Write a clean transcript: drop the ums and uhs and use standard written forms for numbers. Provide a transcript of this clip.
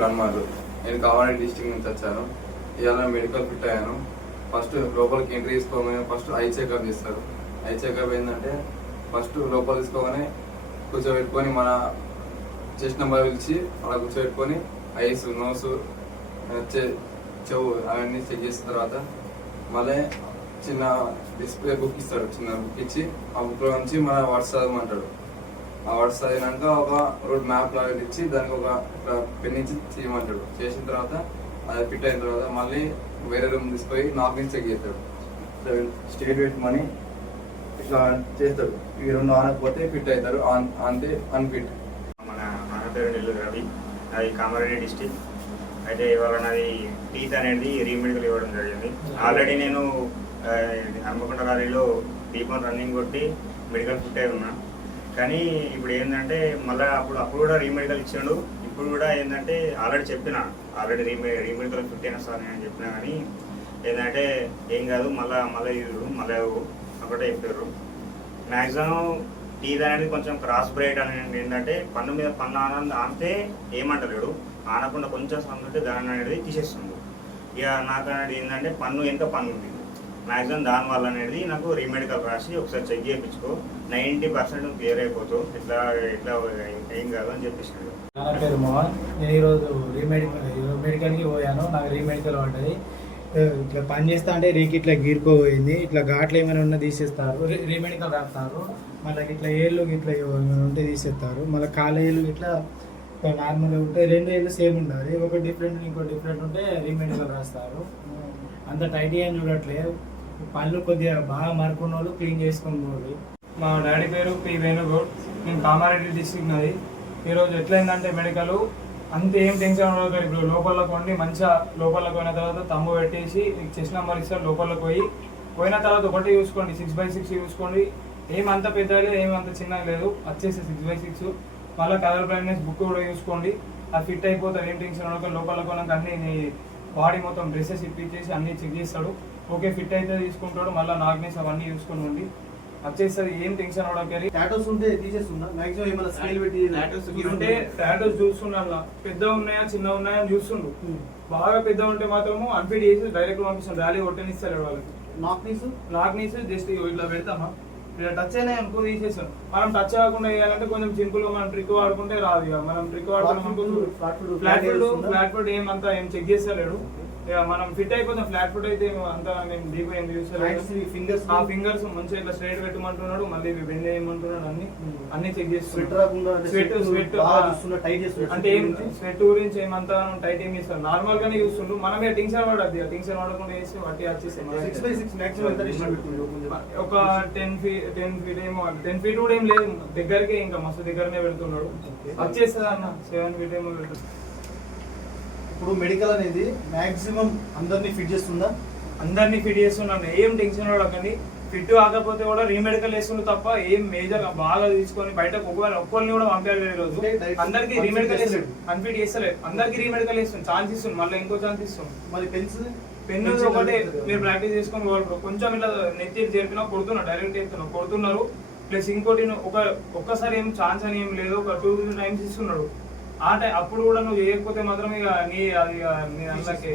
పేరు హనుమాన్లు. నేను కామారెడ్డి డిస్ట్రిక్ట్ నుంచి వచ్చాను. ఇవాళ మెడికల్ ఫిట్ అయ్యాను. ఫస్ట్ లోపలికి ఎంట్రీ తీసుకోగానే ఫస్ట్ ఐ చెకప్ చేస్తారు. ఐ చెకప్ ఏంటంటే ఫస్ట్ లోపల తీసుకోగానే కూర్చోబెట్టుకొని మన చెస్ట్ నెంబర్ పిలిచి అలా కూర్చోబెట్టుకొని ఐస్ నోస్ చెవు అవన్నీ చెక్ చేసిన తర్వాత మళ్ళీ చిన్న డిస్ప్లే బుక్ ఇస్తాడు. చిన్న బుక్ ఇచ్చి ఆ బుక్లో నుంచి మన వర్డ్స్ చదవమంటాడు. ఆ వర్డ్స్ చదివినాక ఒక రోడ్ మ్యాప్ లాగా ఇచ్చి దానికి ఒక పెన్ ఇచ్చి చేయమంటాడు. చేసిన తర్వాత అది ఫిట్ అయిన తర్వాత మళ్ళీ వేరే రూమ్ తీసుకొని నాకింగ్ చెక్ చేస్తాడు. స్టేట్ పెట్టమని ఇట్లా చేస్తాడు. ఈ రెండు ఆనకపోతే ఫిట్ అవుతారు, అంతే అన్ఫిట్. మన పేరు నెల్లూరు రవి, అది కామారెడ్డి డిస్టిక్. అయితే ఇవాళ నాది టీత్ అనేది రీమెడికల్ ఇవ్వడం జరిగింది. ఆల్రెడీ నేను హన్మకొండ ర్యాలీలో దీపం రన్నింగ్ కొట్టి మెడికల్ ఫిట్ అయి ఉన్నా. కానీ ఇప్పుడు ఏంటంటే మళ్ళీ అప్పుడు కూడా రీమెడికల్ ఇచ్చాడు. ఇప్పుడు కూడా ఏంటంటే ఆల్రెడీ రీమెడికల్ ఫిట్ అయినా సార్ నేను చెప్పినా. కానీ ఏంటంటే ఏం కాదు, మళ్ళీ ఒకటే చెప్పారు. మ్యాక్సిమం టీత్ అనేది కొంచెం క్రాస్ బ్రైట్ అనేది ఏంటంటే పన్ను మీద పన్ను ఆనితే ఏమంటలేడు, ఆనకుండా కొంచెం సంబంధించి దాని అనేది తీసేస్తుంది. ఇక నాకు అనేది ఏంటంటే పన్ను ఎంత పన్ను ఉంది మ్యాక్సిమం దానివల్ల అనేది నాకు రీమెడికల్ రాసి ఒకసారి చెక్ చేయించుకో, 90% క్లియర్ అయిపోతావు, ఇట్లా ఏం కాదు అని చెప్పేసాడు. నా పేరు మోహన్. నేను ఈరోజు మెడికల్కి పోయాను. నాకు రీమెడికల్ పడ్డది. ఇట్లా పని చేస్తా అంటే రీకి ఇట్లా గీరుకోపోయింది. ఇట్లా ఘాట్లు ఏమైనా ఉన్నా తీసేస్తారు, రీమెడికల్ రాస్తారు. మళ్ళీ ఇట్లా ఏళ్ళు ఇట్లా ఏమైనా ఉంటే తీసేస్తారు. మళ్ళీ కాలేళ్ళు ఇట్లా నార్మల్గా ఉంటే 2 ఏళ్ళు సేమ్ ఉండాలి. ఒక డిఫరెంట్ ఇంకో డిఫరెంట్ ఉంటే రీమెడికల్ రాస్తారు. అంత టైట్ ఏం చూడట్లేదు. పళ్ళు కొద్దిగా బాగా మరుకున్న వాళ్ళు క్లీన్ చేసుకొని పోవాలి. మా డాడీ పేరు పి వేణుగౌడ్. నేను కామారెడ్డి డిస్ట్రిక్ట్ నాది. ఈరోజు ఎట్లయిందంటే మెడికల్ అంత ఏం టెన్షన్ ఉండదు. ఇప్పుడు లోపలికి వండి మంచిగా లోపలికి పోయిన తర్వాత తమ్ము పెట్టేసి చెస్ట్ నెంబర్ ఇస్తారు. లోపలికి పోయిన తర్వాత ఒకటి చూసుకోండి, 6x6 చూసుకోండి. ఏమంత పెద్ద లేదు, ఏమంత చిన్నగా లేదు, వచ్చేసి 6x6. మళ్ళీ కలర్ బ్లైండ్నెస్ బుక్ కూడా చూసుకోండి. అది ఫిట్ అయిపోతుంది. ఏం టెన్షన్ ఉండదు. లోపలికి పోయినాక అన్ని బాడీ మొత్తం డ్రెస్సెస్ ఇప్పించేసి అన్నీ చెక్ చేస్తాడు. ఓకే ఫిట్ అయితే తీసుకుంటాడు. మళ్ళీ నాగ్నెస్ అవన్నీ చూసుకుని ఉండి వచ్చేస్తుంది. ఏం టెన్షన్ అవడానికి. టాటోస్ ఉంటే తీసేస్తున్నా మాక్సిమం ఏమైనా స్కేల్ పెట్టి అంటే టాటోస్ చూస్తున్నా పెద్ద ఉన్నాయా చిన్న ఉన్నాయా అని చూస్తుండు. బాగా పెద్ద ఉంటే మాత్రము అన్ఫిట్ చేసి డైరెక్ట్ పంపిస్తాడు. ర్యాలీ కొట్టనిస్తారు వాళ్ళకి. నాక్నీస్ జస్ట్ ఇట్లా పెడతామా, ఇలా టచ్ అయినా అనుకో తీసేస్తాం. మనం టచ్ కాకుండా వేయాలంటే కొంచెం సింపుల్ గా మనం ట్రిక్ వాడుకుంటే రాదు. ఇక మనం ట్రిక్ వాడుకున్నాం ఫ్లాట్ ఫుడ్ ఏమంతా ఏం చెక్ చేస్తలేడు. మనం ఫిట్ అయిపోతాం. ఫ్లాట్ ఫుట్ అయితే అంతా మేము డీప్ ఏం ఆ ఫింగర్స్ మంచిగా ఇట్లా స్ట్రైట్ పెట్టమంటున్నాడు. మళ్ళీ బెండ్ చేయమంటున్నాడు. అన్ని చెక్ చేస్తున్నాడు. స్వెట్ అంటే ఏం స్వెట్ గురించి ఏమంతా టైట్ ఏం చేస్తాడు. నార్మల్ గానే చూస్తుండ్రు. మనమే టెన్షన్ పడద్దు. టెన్షన్ పడకుండా వేసి వాటి వచ్చేసి ఒక 10 feet ఏమో, 10 feet కూడా ఏం లేదు, దగ్గరికి ఇంకా మస్తు దగ్గరనే పెడుతున్నాడు. వచ్చేస్తుంది అన్న 7 feet ఏమో పెడుతుంది. ఇప్పుడు మెడికల్ అనేది మాక్సిమం అందరినీ ఫిట్ చేస్తుందా? అందరినీ ఫిట్ చేస్తున్నాను. ఏం టెన్షన్ పడకండి. ఫిట్ కాకపోతే కూడా రీమెడికల్ వేస్తుండ్రు తప్ప ఏం మేజర్ బాగా తీసుకొని బయటకు ఒక్కరిని కూడా పంపించాలి. రోజు అందరికి రీమెడికల్ వేస్తాడు, అన్ఫిట్ చేస్తలేదు. అందరికి రీమెడికల్ వేస్తుంది. ఛాన్స్ ఇస్తుంది, మళ్ళీ ఇంకో ఛాన్స్ ఇస్తుంది. మరి పెన్ను ఒకటే మీరు ప్రాక్టీస్ చేసుకొని వాళ్ళు కొంచెం ఇలా నెత్తి జరిపినా కొడుతున్నారు, డైరెక్ట్ కొడుతున్నారు. ప్లస్ ఇంకోటి ఒక్కసారి ఏం ఛాన్స్ అని ఏం లేదు, ఒక 2 times ఇస్తున్నాడు. అప్పుడు కూడా నువ్వు చేయకపోతే మాత్రం ఇక నీ అది నీ అందులోకి